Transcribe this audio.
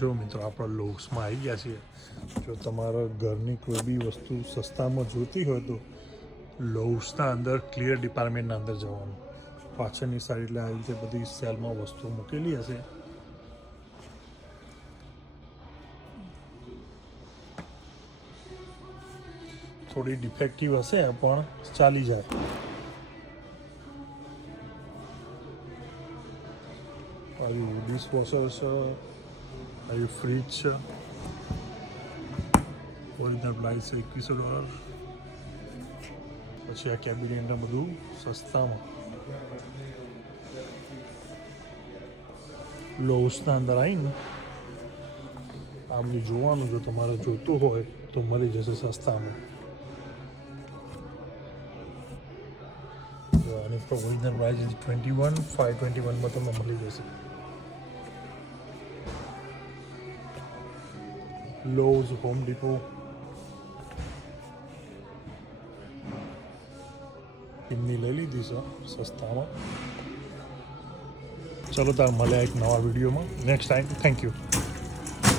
જો મિત્રો આપણા લોક્સમાં આવી ગયા છીએ. જો તમારા ઘરની કોઈ બી વસ્તુ સસ્તામાં જોઈતી હોય તો લોવ્સના અંદર ક્લિયર ડિપાર્ટમેન્ટના અંદર જવાનું. પાછળની સાઈડ એટલે આવી રીતે બધી સેલમાં વસ્તુ મૂકેલી હશે. થોડી ડિફેક્ટિવ હશે પણ ચાલી જાય. આવી ડિશવોશર છે, આવી ફ્રીજ છે. ઓરિજિનલ પ્રાઇસ છે $21. પછી આ કેબિનેટ બધું સસ્તામાં લોવ્સના અંદર આવીને આ બધું જોવાનું. જો તમારે જોઈતું હોય તો મળી જશે સસ્તામાં. આની ઓરિજિનલ પ્રાઇસ 21, 521માં તમને મળી જશે. લોવ્સ, હોમ ડિપો, એમની લઈ લીધી છે સસ્તામાં. ચલો તાર મળ્યા એક નવા વિડીયોમાં નેક્સ્ટ ટાઈમ. Thank you.